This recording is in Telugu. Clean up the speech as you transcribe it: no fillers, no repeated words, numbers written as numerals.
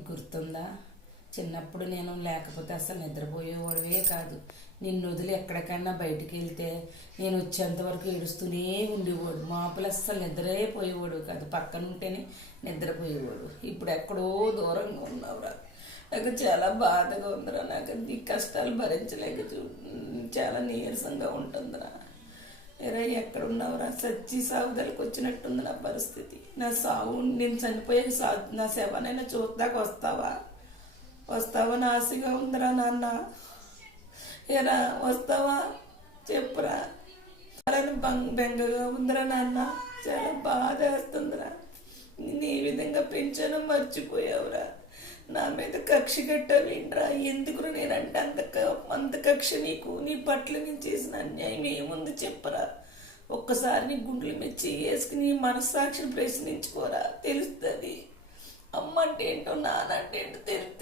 నీకు గుర్తుందా? చిన్నప్పుడు నేను లేకపోతే అసలు నిద్రపోయేవాడివే కాదు. నిన్ను వదిలి ఎక్కడికైనా బయటికి వెళ్తే నేను వచ్చేంత వరకు ఏడుస్తూనే ఉండేవాడు. మాపులు అస్సలు నిద్రే పోయేవాడు కాదు, పక్కన ఉంటేనే నిద్రపోయేవాడు. ఇప్పుడు ఎక్కడో దూరంగా ఉన్నావురా, నాకు చాలా బాధగా ఉందిరా. నాకు నీ కష్టాలు భరించలేక చాలా నీరసంగా ఉంటుందిరా. ఎరా ఎక్కడున్నావురా? సచ్చి సాగుదలకు వచ్చినట్టుంది నా పరిస్థితి. నా సాగు, నేను చనిపోయే నా శవనైనా చూద్దాక వస్తావని ఆశగా ఉందిరా నాన్న. ఎరా వస్తావా? చెప్పురా. బెంగగా ఉందిరా నాన్న, చాలా బాధ వేస్తుందిరా. నేను ఏ విధంగా పెంచానో మర్చిపోయావురా. నా మీద కక్ష కట్టావేంట్రా? ఎందుకు నేనంటే అంత కక్ష నీకు? నీ పట్ల నేను చేసిన అన్యాయం ఏముంది చెప్పరా? ఒక్కసారి నీ గుండెల మీద చేసుకుని మనస్సాక్షిని ప్రశ్నించుకోరా, తెలుస్తుంది. అమ్మ అంటే ఏంటో నాన్న అంటే ఏంటో తెలుస్తుంది.